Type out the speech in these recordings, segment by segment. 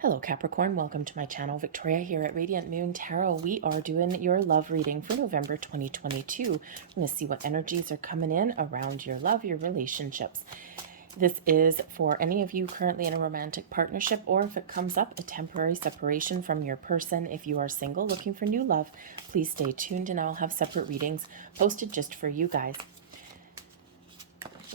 Hello Capricorn, welcome to my channel. Victoria here at Radiant Moon Tarot. We are doing your love reading for November 2022. We're going to see what energies are coming in around your love, your relationships. This is for any of you currently in a romantic partnership, or if it comes up, a temporary separation from your person. If you are single looking for new love, please stay tuned and I'll have separate readings posted just for you guys.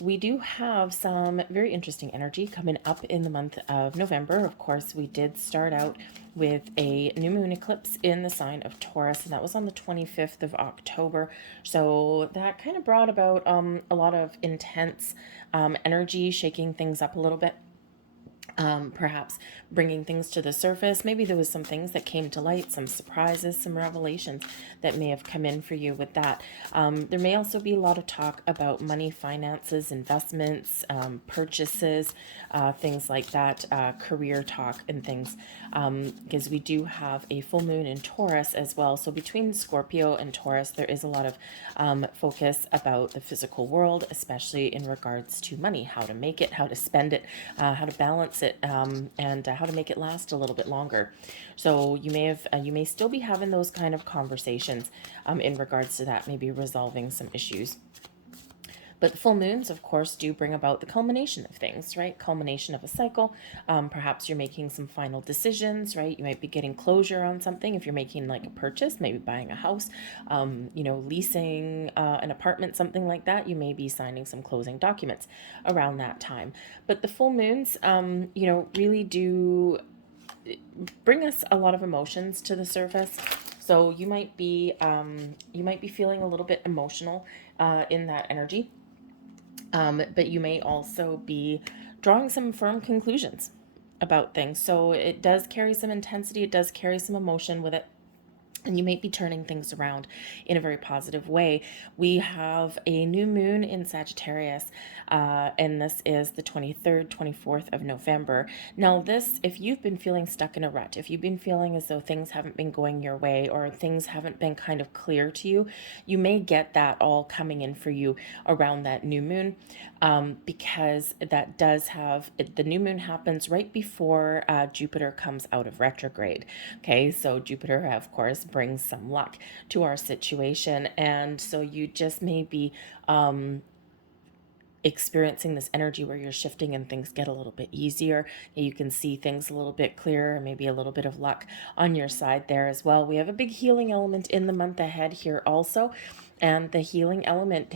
We do have some very interesting energy coming up in the month of November. Of course, we did start out with a new moon eclipse in the sign of Taurus, and that was on the 25th of October. So that kind of brought about a lot of intense energy, shaking things up a little bit. Perhaps bringing things to the surface. Maybe there was some things that came to light, some surprises, some revelations that may have come in for you with that. There may also be a lot of talk about money, finances, investments, purchases, things like that, career talk and things, because we do have a full moon in Taurus as well. So between Scorpio and Taurus, there is a lot of focus about the physical world, especially in regards to money, how to make it, how to spend it, how to balance it, and how to make it last a little bit longer. So you may still be having those kind of conversations in regards to that, maybe resolving some issues. But the full moons, of course, do bring about the culmination of things, right? Culmination of a cycle. Perhaps you're making some final decisions, right? You might be getting closure on something if you're making like a purchase, maybe buying a house, leasing an apartment, something like that. You may be signing some closing documents around that time. But the full moons, really do bring us a lot of emotions to the surface. So you might be feeling a little bit emotional in that energy. But you may also be drawing some firm conclusions about things. So it does carry some intensity, it does carry some emotion with it. And you may be turning things around in a very positive way. We have a new moon in Sagittarius, and this is the 23rd, 24th of November. Now this, if you've been feeling stuck in a rut, if you've been feeling as though things haven't been going your way or things haven't been kind of clear to you, you may get that all coming in for you around that new moon, because that does have, the new moon happens right before Jupiter comes out of retrograde. Okay, so Jupiter, of course, brings some luck to our situation, and so you just may be experiencing this energy where you're shifting and things get a little bit easier. You can see things a little bit clearer, maybe a little bit of luck on your side there as well. We have a big healing element in the month ahead here also. And the healing element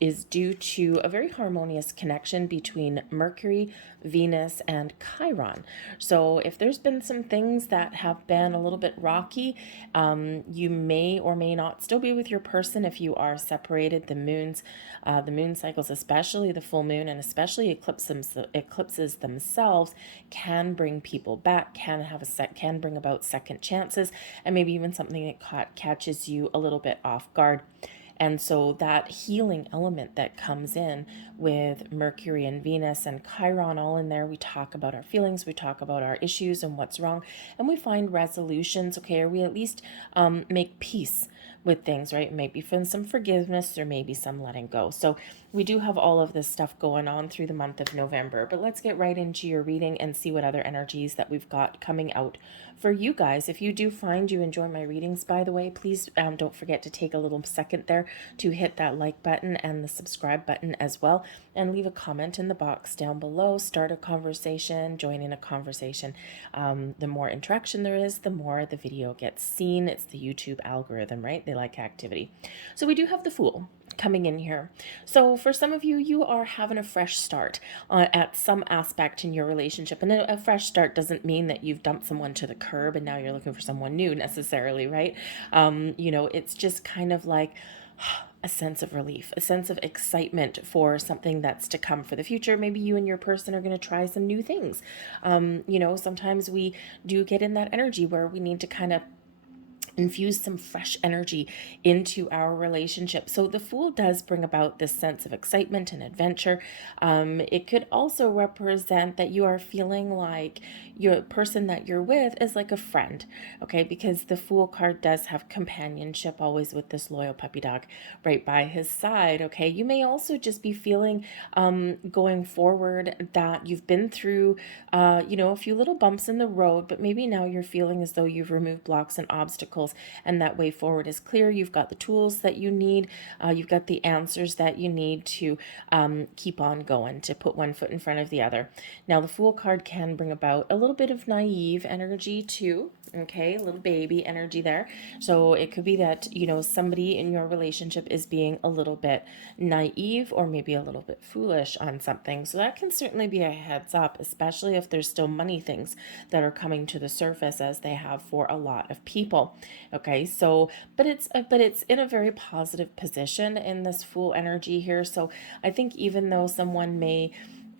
is due to a very harmonious connection between Mercury, Venus, and Chiron. So if there's been some things that have been a little bit rocky, you may or may not still be with your person if you are separated. The moon cycles, especially the full moon and especially eclipses themselves, can bring people back, can bring about second chances, and maybe even something that catches you a little bit off guard. And so that healing element that comes in with Mercury and Venus and Chiron all in there, we talk about our feelings, we talk about our issues and what's wrong, and we find resolutions, okay, or we at least make peace with things, right? Maybe some forgiveness, there may be some letting go. So we do have all of this stuff going on through the month of November, but let's get right into your reading and see what other energies that we've got coming out for you guys. If you do find you enjoy my readings, by the way, please don't forget to take a little second there to hit that like button and the subscribe button as well, and leave a comment in the box down below. Start a conversation, join in a conversation. The more interaction there is, the more the video gets seen. It's the YouTube algorithm, right? They like activity. So we do have the Fool coming in here. So for some of you, you are having a fresh start at some aspect in your relationship. And a fresh start doesn't mean that you've dumped someone to the curb and now you're looking for someone new necessarily, right? It's just kind of like a sense of relief, a sense of excitement for something that's to come for the future. Maybe you and your person are going to try some new things. Sometimes we do get in that energy where we need to kind of infuse some fresh energy into our relationship. So the Fool does bring about this sense of excitement and adventure. It could also represent that you are feeling like your person that you're with is like a friend, okay? Because the Fool card does have companionship, always with this loyal puppy dog right by his side, okay? You may also just be feeling going forward that you've been through, a few little bumps in the road, but maybe now you're feeling as though you've removed blocks and obstacles and that way forward is clear. You've got the tools that you need. You've got the answers that you need to keep on going, to put one foot in front of the other. Now, the Fool card can bring about a little bit of naive energy too. Okay, a little baby energy there. So it could be that, somebody in your relationship is being a little bit naive or maybe a little bit foolish on something. So that can certainly be a heads up, especially if there's still money things that are coming to the surface, as they have for a lot of people. Okay, so but it's in a very positive position in this Fool energy here. So I think even though someone may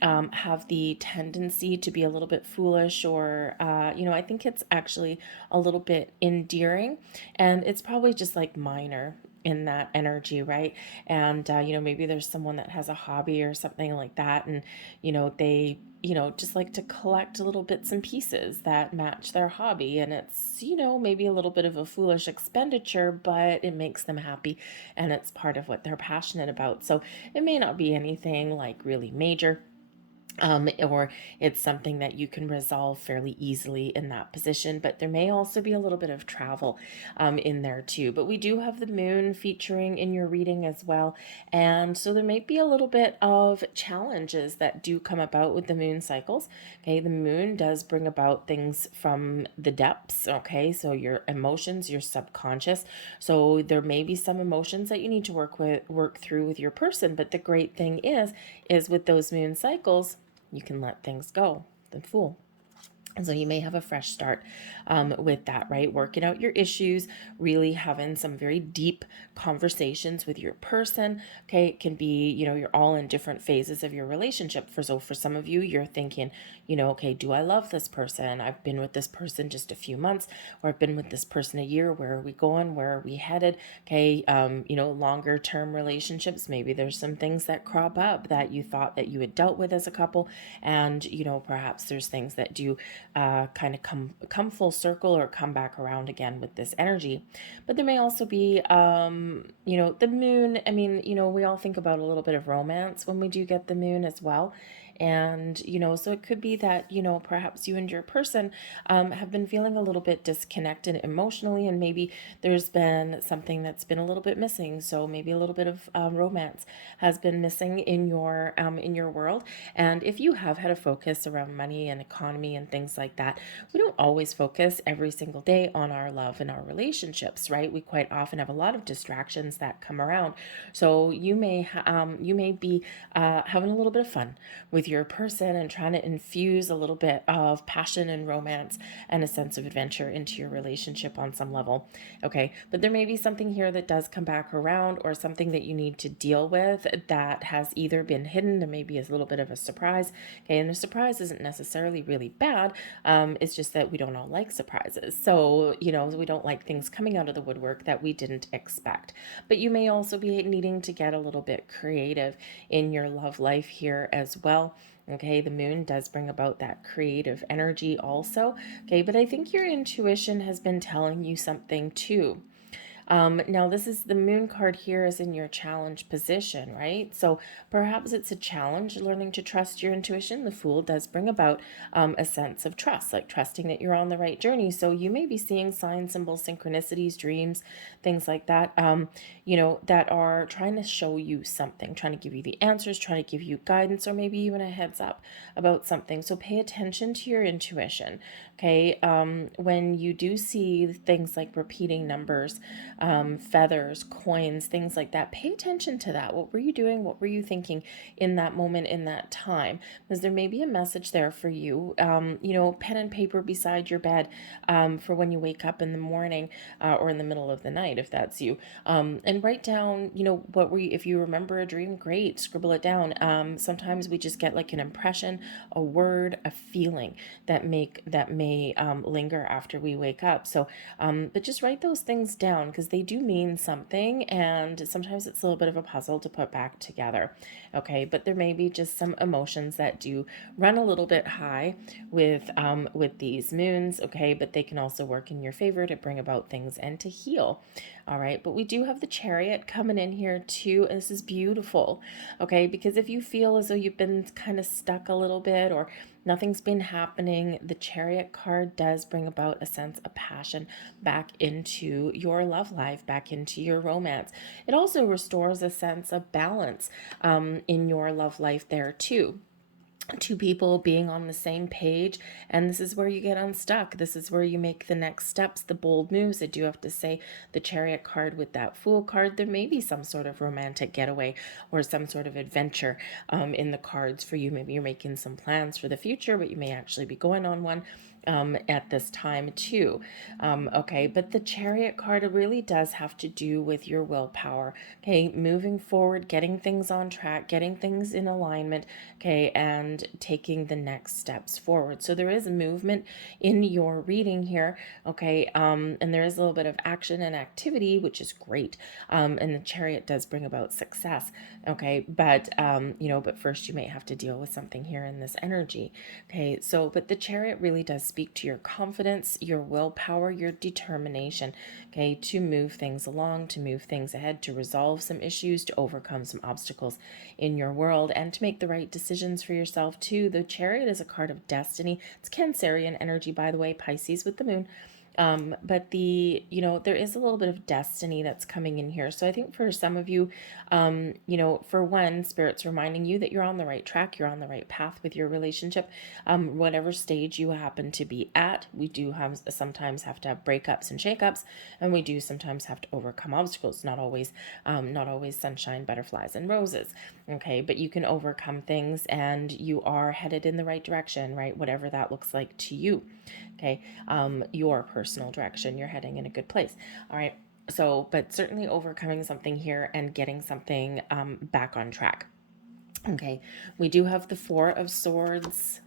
have the tendency to be a little bit foolish, or I think it's actually a little bit endearing, and it's probably just like minor in that energy, right? And maybe there's someone that has a hobby or something like that, and they just like to collect little bits and pieces that match their hobby, and it's maybe a little bit of a foolish expenditure, but it makes them happy, and it's part of what they're passionate about. So it may not be anything like really major, or it's something that you can resolve fairly easily in that position. But there may also be a little bit of travel in there too. But we do have the moon featuring in your reading as well. And so there may be a little bit of challenges that do come about with the moon cycles. Okay, the moon does bring about things from the depths. Okay, so your emotions, your subconscious. So there may be some emotions that you need to work through with your person. But the great thing is with those moon cycles, you can let things go. The Fool. And so you may have a fresh start with that, right? Working out your issues, really having some very deep conversations with your person. Okay, it can be, you're all in different phases of your relationship. For some of you, you're thinking, okay, do I love this person? I've been with this person just a few months, or I've been with this person a year. Where are we going? Where are we headed? Okay, longer term relationships. Maybe there's some things that crop up that you thought that you had dealt with as a couple, and perhaps there's things that do kind of come full circle or come back around again with this energy. But there may also be, the moon. I mean, we all think about a little bit of romance when we do get the moon as well. And, so it could be that, perhaps you and your person have been feeling a little bit disconnected emotionally, and maybe there's been something that's been a little bit missing. So maybe a little bit of romance has been missing in your world. And if you have had a focus around money and economy and things like that, we don't always focus every single day on our love and our relationships, right? We quite often have a lot of distractions that come around. So you may be having a little bit of fun with your person and trying to infuse a little bit of passion and romance and a sense of adventure into your relationship on some level. Okay, but there may be something here that does come back around, or something that you need to deal with that has either been hidden and maybe is a little bit of a surprise. Okay, and a surprise isn't necessarily really bad. It's just that we don't all like surprises. So, we don't like things coming out of the woodwork that we didn't expect. But you may also be needing to get a little bit creative in your love life here as well. Okay, the moon does bring about that creative energy also. Okay, but I think your intuition has been telling you something too. Now, this is the moon card here is in your challenge position, right? So perhaps it's a challenge learning to trust your intuition. The Fool does bring about a sense of trust, like trusting that you're on the right journey. So you may be seeing signs, symbols, synchronicities, dreams, things like that, that are trying to show you something, trying to give you the answers, trying to give you guidance, or maybe even a heads up about something. So pay attention to your intuition, okay? When you do see things like repeating numbers, feathers, coins, things like that. Pay attention to that. What were you doing? What were you thinking in that moment, in that time? Because there may be a message there for you. Pen and paper beside your bed for when you wake up in the morning or in the middle of the night, if that's you. And write down, if you remember a dream, great, scribble it down. Sometimes we just get like an impression, a word, a feeling that may linger after we wake up. So, but just write those things down because they do mean something, and sometimes it's a little bit of a puzzle to put back together. Okay, but there may be just some emotions that do run a little bit high with these moons. Okay, but they can also work in your favor to bring about things and to heal. All right, but we do have the Chariot coming in here too, and this is beautiful. Okay, because if you feel as though you've been kind of stuck a little bit or nothing's been happening, the Chariot card does bring about a sense of passion back into your love life, back into your romance. It also restores a sense of balance in your love life there too. Two people being on the same page, and this is where you get unstuck. This is where you make the next steps, the bold moves. I do have to say, the Chariot card with that Fool card, there may be some sort of romantic getaway or some sort of adventure in the cards for you. Maybe you're making some plans for the future, but you may actually be going on one at this time too. Okay, but the Chariot card really does have to do with your willpower. Okay, moving forward, getting things on track, getting things in alignment. Okay, and taking the next steps forward. So there is movement in your reading here. Okay, and there is a little bit of action and activity, which is great. And the Chariot does bring about success. Okay, but but first you may have to deal with something here in this energy. Okay, so but the Chariot really does speak to your confidence, your willpower, your determination, okay, to move things along, to move things ahead, to resolve some issues, to overcome some obstacles in your world, and to make the right decisions for yourself too. The Chariot is a card of destiny. It's Cancerian energy, by the way, Pisces with the moon. But there is a little bit of destiny that's coming in here. So I think for some of you, for one, Spirit's reminding you that you're on the right track, you're on the right path with your relationship, whatever stage you happen to be at. We do sometimes have to have breakups and shakeups, and we do sometimes have to overcome obstacles. Not always sunshine, butterflies, and roses. Okay, but you can overcome things, and you are headed in the right direction, right? Whatever that looks like to you. Okay, your personal direction, you're heading in a good place. All right, so but certainly overcoming something here and getting something back on track. Okay, we do have the Four of Swords,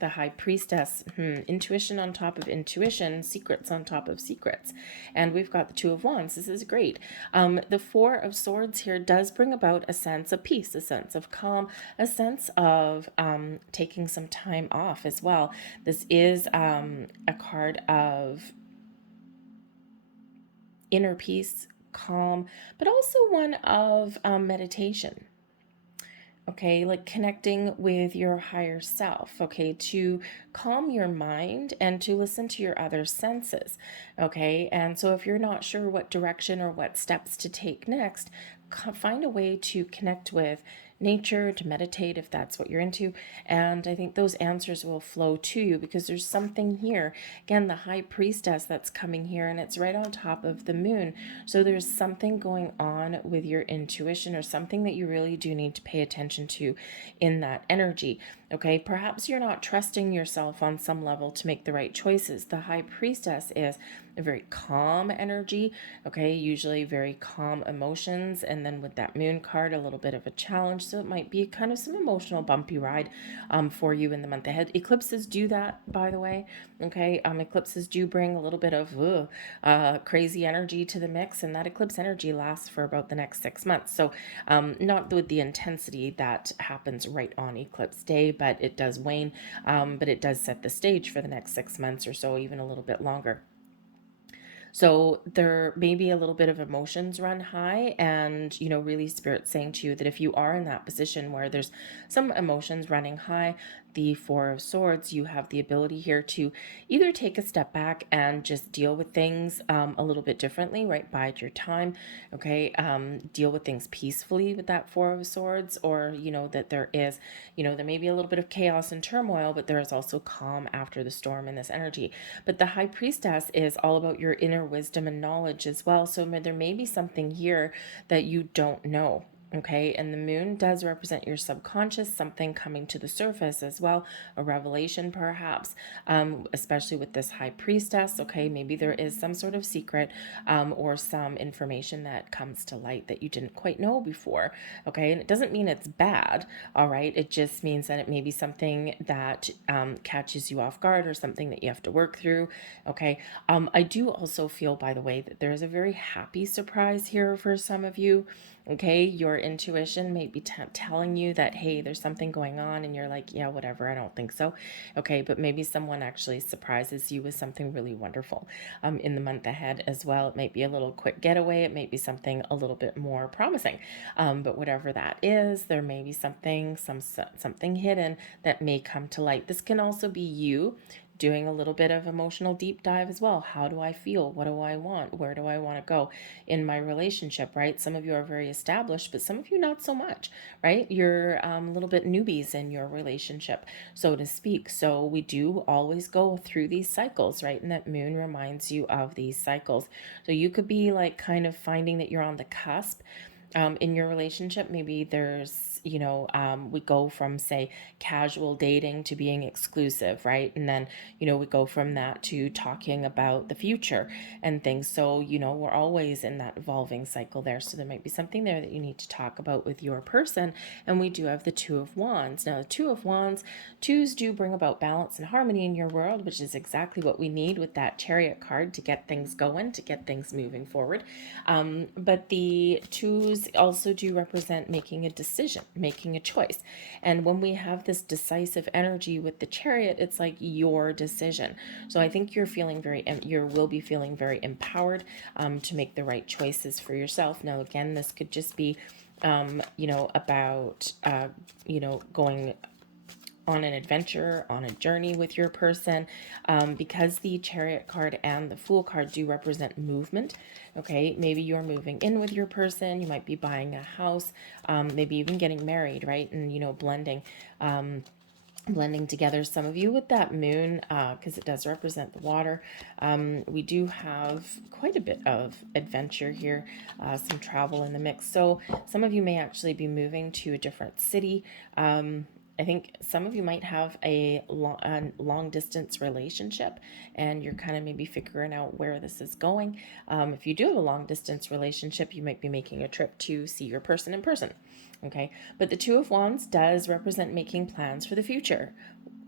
the High Priestess, intuition on top of intuition, secrets on top of secrets. And we've got the Two of Wands. This is great. The Four of Swords here does bring about a sense of peace, a sense of calm, a sense of taking some time off as well. This is a card of inner peace, calm, but also one of meditation. Okay, like connecting with your higher self, okay, to calm your mind and to listen to your other senses, okay? And so if you're not sure what direction or what steps to take next, find a way to connect with nature, to meditate if that's what you're into, and I think those answers will flow to you because there's something here. Again, the High Priestess that's coming here, and it's right on top of the moon. So there's something going on with your intuition or something that you really do need to pay attention to in that energy. Okay, perhaps you're not trusting yourself on some level to make the right choices. The High Priestess is a very calm energy, okay, usually very calm emotions, and then with that moon card, a little bit of a challenge. So it might be kind of some emotional bumpy ride for you in the month ahead. Eclipses do that, by the way. Okay, eclipses do bring a little bit of crazy energy to the mix, and that eclipse energy lasts for about the next 6 months. So not with the intensity that happens right on eclipse day, but it does wane, but it does set the stage for the next 6 months or so, even a little bit longer. So there may be a little bit of emotions run high, and, really Spirit saying to you that if you are in that position where there's some emotions running high, the Four of Swords, you have the ability here to either take a step back and just deal with things a little bit differently, right? Bide your time, okay? Deal with things peacefully with that Four of Swords, or, that there is, there may be a little bit of chaos and turmoil, but there is also calm after the storm in this energy. But the High Priestess is all about your inner inner wisdom and knowledge as well. So there may be something here that you don't know. Okay, and the moon does represent your subconscious, something coming to the surface as well, a revelation perhaps, especially with this high priestess. Okay, maybe there is some sort of secret or some information that comes to light that you didn't quite know before. Okay, and it doesn't mean it's bad, all right? It just means that it may be something that catches you off guard or something that you have to work through. Okay, I do also feel, by the way, that there is a very happy surprise here for some of you. Okay, your intuition may be telling you that, hey, there's something going on, and you're like, yeah, whatever, I don't think so. Okay, but maybe someone actually surprises you with something really wonderful in the month ahead as well. It might be a little quick getaway, it may be something a little bit more promising, but whatever that is, there may be something hidden that may come to light. This can also be you doing a little bit of emotional deep dive as well. How do I feel? What do I want? Where do I want to go in my relationship, right? Some of you are very established, but some of you not so much, right? You're a little bit newbies in your relationship, so to speak. So we do always go through these cycles, right? And that moon reminds you of these cycles. So you could be like kind of finding that you're on the cusp in your relationship. Maybe there's, we go from, say, casual dating to being exclusive, right? And then, we go from that to talking about the future and things. So, we're always in that evolving cycle there. So there might be something there that you need to talk about with your person. And we do have the Two of Wands. Now, the Two of Wands, twos do bring about balance and harmony in your world, which is exactly what we need with that Chariot card to get things going, to get things moving forward. But the twos also do represent making a decision, making a choice. And when we have this decisive energy with the Chariot, it's like your decision. So I think you will be feeling very empowered to make the right choices for yourself. Now, again, this could just be, about, going on an adventure, on a journey with your person, because the Chariot card and the Fool card do represent movement. Okay, maybe you're moving in with your person, you might be buying a house, maybe even getting married, right? And blending together, some of you with that moon, because it does represent the water. We do have quite a bit of adventure here, some travel in the mix. So some of you may actually be moving to a different city. I think some of you might have a long distance relationship, and you're kind of maybe figuring out where this is going. If you do have a long distance relationship, you might be making a trip to see your person in person. Okay, but the Two of Wands does represent making plans for the future.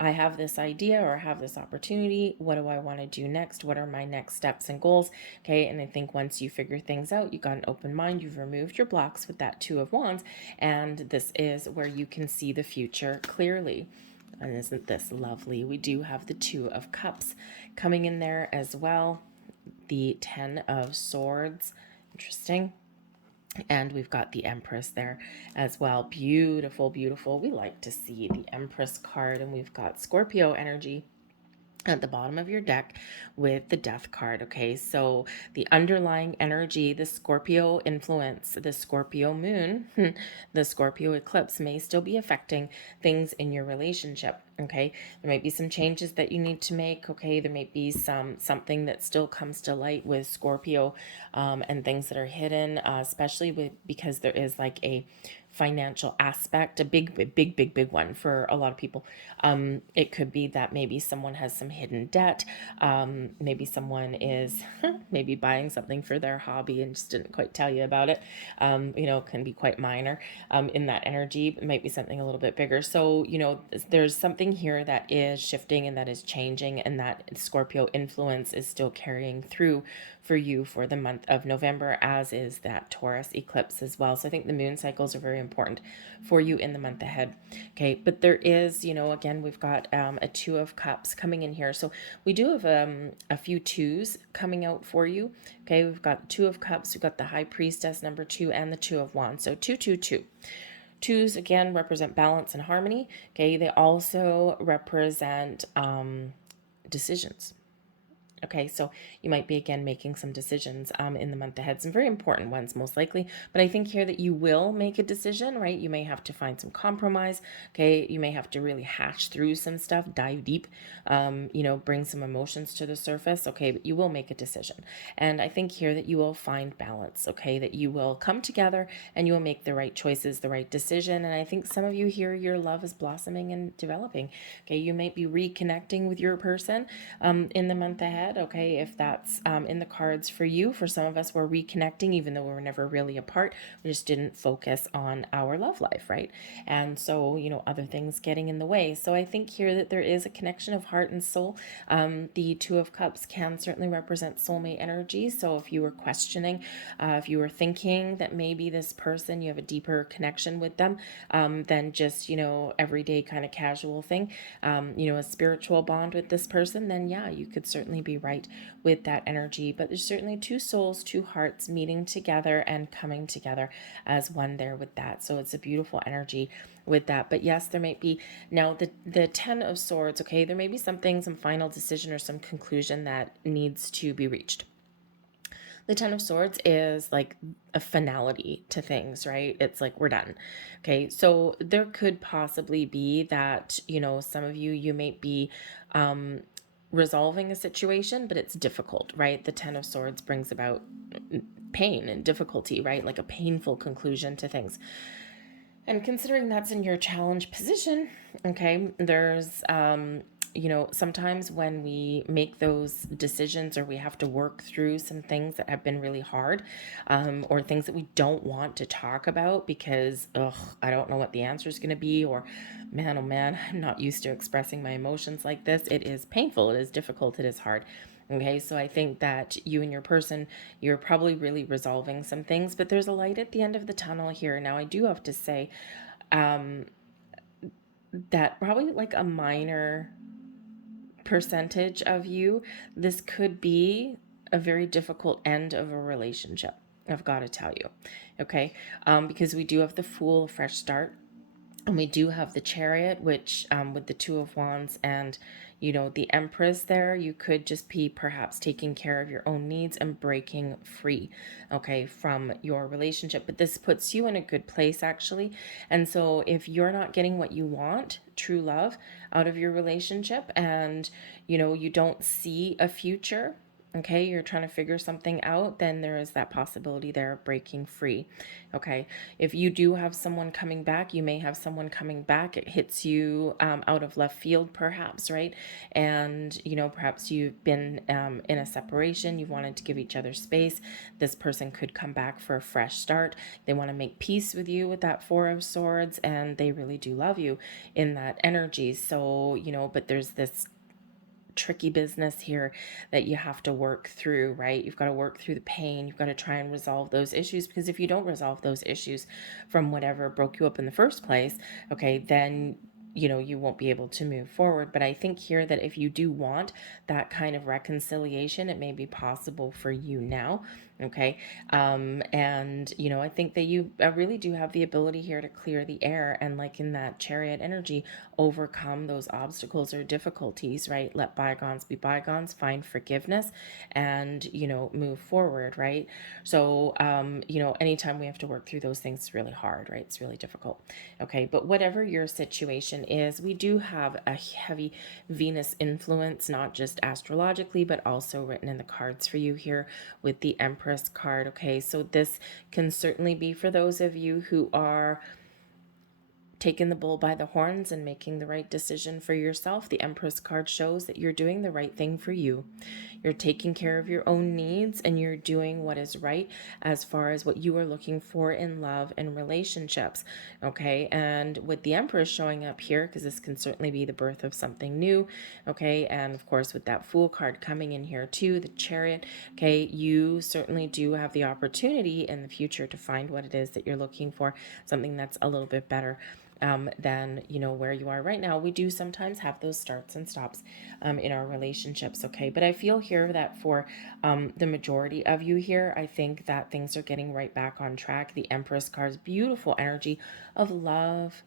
I have this idea or I have this opportunity. What do I want to do next? What are my next steps and goals? Okay, and I think once you figure things out, you got an open mind, you've removed your blocks with that Two of Wands, and this is where you can see the future clearly. And isn't this lovely? We do have the Two of Cups coming in there as well. The Ten of Swords. Interesting. And we've got the Empress there as well. Beautiful, beautiful. We like to see the Empress card. And we've got Scorpio energy at the bottom of your deck with the Death card. Okay, so the underlying energy, the Scorpio influence, the Scorpio moon, the Scorpio eclipse may still be affecting things in your relationship. Okay, there might be some changes that you need to make. Okay, there might be something that still comes to light with Scorpio, and things that are hidden, especially because there is like a financial aspect, a big one for a lot of people. It could be that maybe someone has some hidden debt. Maybe someone is maybe buying something for their hobby and just didn't quite tell you about it. Can be quite minor in that energy. It might be something a little bit bigger. So, there's something here that is shifting and that is changing, and that Scorpio influence is still carrying through for you for the month of November, as is that Taurus eclipse as well. So I think the moon cycles are very important for you in the month ahead. Okay, but there is, again, we've got a Two of Cups coming in here. So we do have a few twos coming out for you. Okay, we've got the Two of Cups, we've got the High Priestess number 2, and the Two of Wands. So 222. Twos, again, represent balance and harmony. Okay, they also represent decisions. Okay, so you might be again making some decisions in the month ahead, some very important ones most likely. But I think here that you will make a decision, right? You may have to find some compromise. Okay, you may have to really hash through some stuff, dive deep, bring some emotions to the surface. Okay, but you will make a decision. And I think here that you will find balance. Okay, that you will come together and you will make the right choices, the right decision. And I think some of you here, your love is blossoming and developing. Okay, you might be reconnecting with your person in the month ahead. Okay, if that's in the cards for you. For some of us, we're reconnecting even though we were never really apart. We just didn't focus on our love life, right? And so, other things getting in the way. So I think here that there is a connection of heart and soul. The Two of Cups can certainly represent soulmate energy. So if you were questioning, if you were thinking that maybe this person, you have a deeper connection with them than just, everyday kind of casual thing, a spiritual bond with this person, then yeah, you could certainly be right with that energy. But there's certainly two souls, two hearts meeting together and coming together as one there with that. So it's a beautiful energy with that. But yes, there might be now the Ten of Swords. Okay, there may be something, some final decision or some conclusion that needs to be reached. The Ten of Swords is like a finality to things, right? It's like we're done. Okay, so there could possibly be that, some of you may be resolving a situation, but it's difficult, right? The Ten of Swords brings about pain and difficulty, right? Like a painful conclusion to things. And considering that's in your challenge position, okay, there's sometimes when we make those decisions or we have to work through some things that have been really hard, or things that we don't want to talk about because, I don't know what the answer is going to be, or man, oh man, I'm not used to expressing my emotions like this. It is painful, it is difficult, it is hard. Okay, so I think that you and your person, you're probably really resolving some things, but there's a light at the end of the tunnel here. Now, I do have to say that probably like a minor percentage of you, this could be a very difficult end of a relationship. I've got to tell you, okay? Because we do have the Fool, a fresh start. And we do have the Chariot, which with the Two of Wands and, the Empress there, you could just be perhaps taking care of your own needs and breaking free, okay, from your relationship. But this puts you in a good place, actually. And so if you're not getting what you want, true love, out of your relationship, and, you don't see a future, okay, you're trying to figure something out, then there is that possibility there of breaking free. Okay, if you do have someone coming back, you may have someone coming back, it hits you out of left field perhaps, right? And perhaps you've been in a separation, you've wanted to give each other space. This person could come back for a fresh start. They want to make peace with you with that Four of Swords, and they really do love you in that energy. So but there's this tricky business here that you have to work through, right? You've got to work through the pain. You've got to try and resolve those issues, because if you don't resolve those issues from whatever broke you up in the first place, okay, then you won't be able to move forward. But I think here that if you do want that kind of reconciliation, it may be possible for you now. Okay. And I think that you really do have the ability here to clear the air and, like in that Chariot energy, overcome those obstacles or difficulties, right? Let bygones be bygones, find forgiveness, and move forward, right? So anytime we have to work through those things, it's really hard, right? It's really difficult. Okay, but whatever your situation is, we do have a heavy Venus influence, not just astrologically, but also written in the cards for you here with the Empress card. Okay, so this can certainly be for those of you who are taking the bull by the horns and making the right decision for yourself. The Empress card shows that you're doing the right thing for you. You're taking care of your own needs and you're doing what is right as far as what you are looking for in love and relationships. Okay, and with the Empress showing up here, because this can certainly be the birth of something new. Okay, and of course with that Fool card coming in here too, the Chariot. Okay, you certainly do have the opportunity in the future to find what it is that you're looking for, something that's a little bit better than where you are right now. We do sometimes have those starts and stops in our relationships. Okay, but I feel here that for the majority of you here, I think that things are getting right back on track. The Empress card's beautiful energy of love,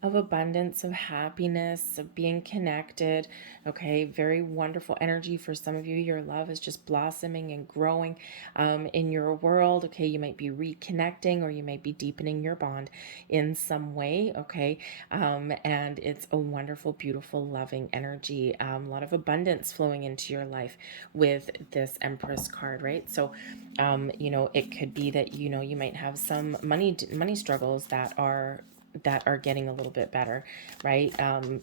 of abundance, of happiness, of being connected. Okay, very wonderful energy for some of you. Your love is just blossoming and growing in your world. Okay, you might be reconnecting or you might be deepening your bond in some way. Okay, and it's a wonderful, beautiful, loving energy. A lot of abundance flowing into your life with this Empress card, right? So, it could be that you might have some money struggles that are getting a little bit better, right?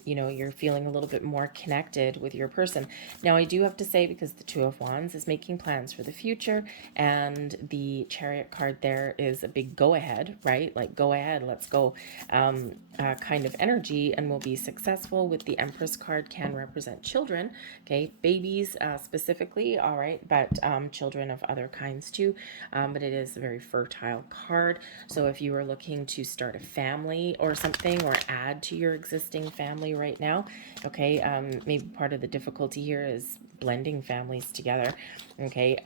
You're feeling a little bit more connected with your person. Now, I do have to say, because the Two of Wands is making plans for the future, and the Chariot card there is a big go ahead, right? Like, go ahead, let's go, kind of energy, and we'll be successful. With the Empress card can represent children, okay, babies specifically, all right, but children of other kinds too. But it is a very fertile card. So if you are looking to start a family or something, or add to your existing family right now, okay, maybe part of the difficulty here is blending families together, okay,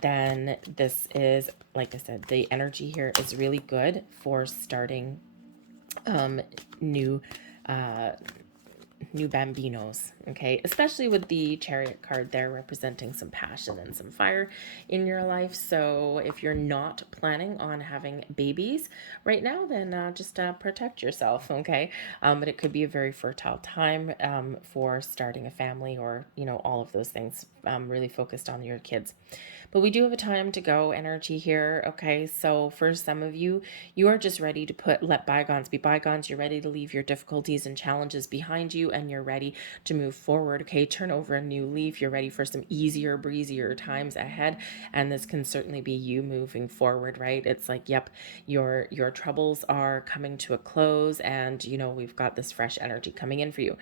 then this is, like I said, the energy here is really good for starting new uh, new bambinos, okay, especially with the Chariot card there representing some passion and some fire in your life. So if you're not planning on having babies right now, then just protect yourself, okay. But it could be a very fertile time for starting a family, or all of those things, really focused on your kids. But we do have a time to go energy here, okay? So for some of you, you are just ready to let bygones be bygones. You're ready to leave your difficulties and challenges behind you, and you're ready to move forward, okay? Turn over a new leaf. You're ready for some easier, breezier times ahead, and this can certainly be you moving forward, right? It's like, yep, your troubles are coming to a close, and we've got this fresh energy coming in for you.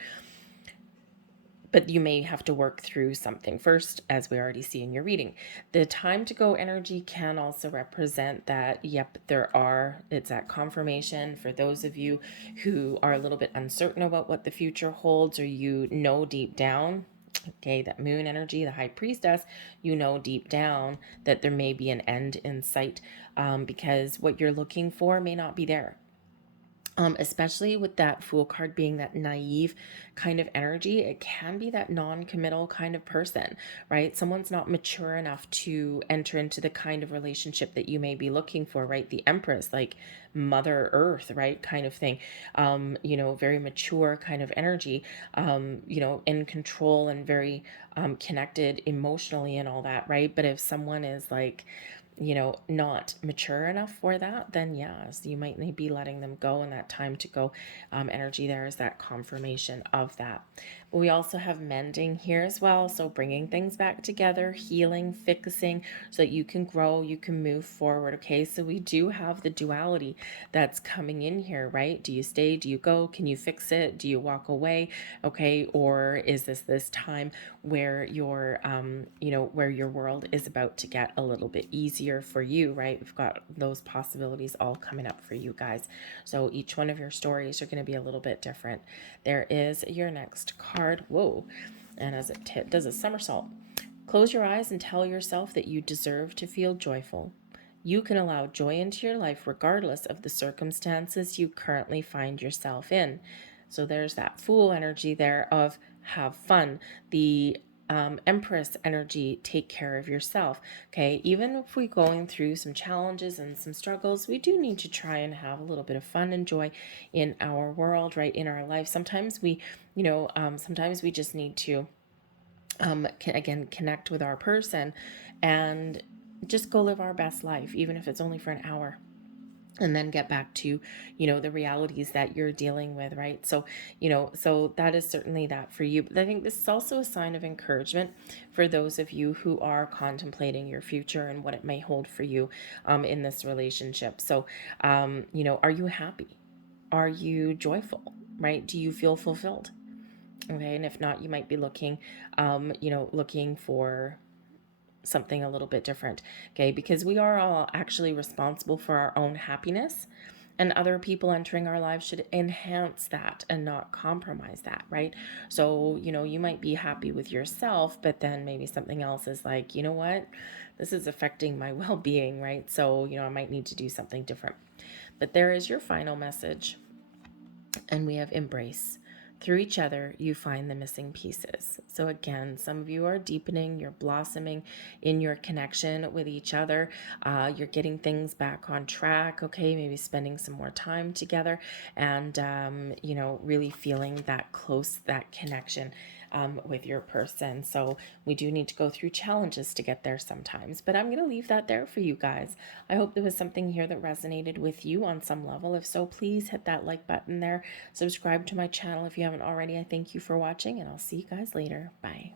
But you may have to work through something first, as we already see in your reading. The time to go energy can also represent that, yep, it's that confirmation for those of you who are a little bit uncertain about what the future holds, or deep down, okay, that moon energy, the high priestess, deep down that there may be an end in sight, because what you're looking for may not be there. Especially with that Fool card being that naive kind of energy, it can be that non-committal kind of person, right? Someone's not mature enough to enter into the kind of relationship that you may be looking for, right? The Empress, like Mother Earth, right? Kind of thing. Very mature kind of energy, in control and very connected emotionally and all that, right? But if someone is like, not mature enough for that, then yes, you might be letting them go, and that time to go energy there is that confirmation of that. But we also have mending here as well. So bringing things back together, healing, fixing, so that you can grow, you can move forward. Okay. So we do have the duality that's coming in here, right? Do you stay? Do you go? Can you fix it? Do you walk away? Okay. Or is this time where where your world is about to get a little bit easier for you, right? We've got those possibilities all coming up for you guys. So each one of your stories are going to be a little bit different. There is your next card. Whoa. And as it does a somersault. Close your eyes and tell yourself that you deserve to feel joyful. You can allow joy into your life regardless of the circumstances you currently find yourself in. So there's that Fool energy there of have fun. The Empress energy, take care of yourself. Okay, even if we're going through some challenges and some struggles, we do need to try and have a little bit of fun and joy in our world, right? In our life. Sometimes sometimes we just need to again connect with our person and just go live our best life, even if it's only for an hour, and then get back to the realities that you're dealing with, right? So that is certainly that for you. But I think this is also a sign of encouragement for those of you who are contemplating your future and what it may hold for you in this relationship. So are you happy? Are you joyful? Right? Do you feel fulfilled? Okay, and if not, you might be looking for something a little bit different, okay? Because we are all actually responsible for our own happiness, and other people entering our lives should enhance that and not compromise that, right? So, you might be happy with yourself, but then maybe something else is like, you know what? This is affecting my well-being, right? So, I might need to do something different. But there is your final message. And we have embrace. Through each other, you find the missing pieces. So, again, some of you are deepening, you're blossoming in your connection with each other. You're getting things back on track, okay? Maybe spending some more time together and, really feeling that close, that connection with your person. So, we do need to go through challenges to get there sometimes. But I'm going to leave that there for you guys. I hope there was something here that resonated with you on some level. If so, please hit that like button there. Subscribe to my channel if you haven't already. I thank you for watching, and I'll see you guys later. Bye.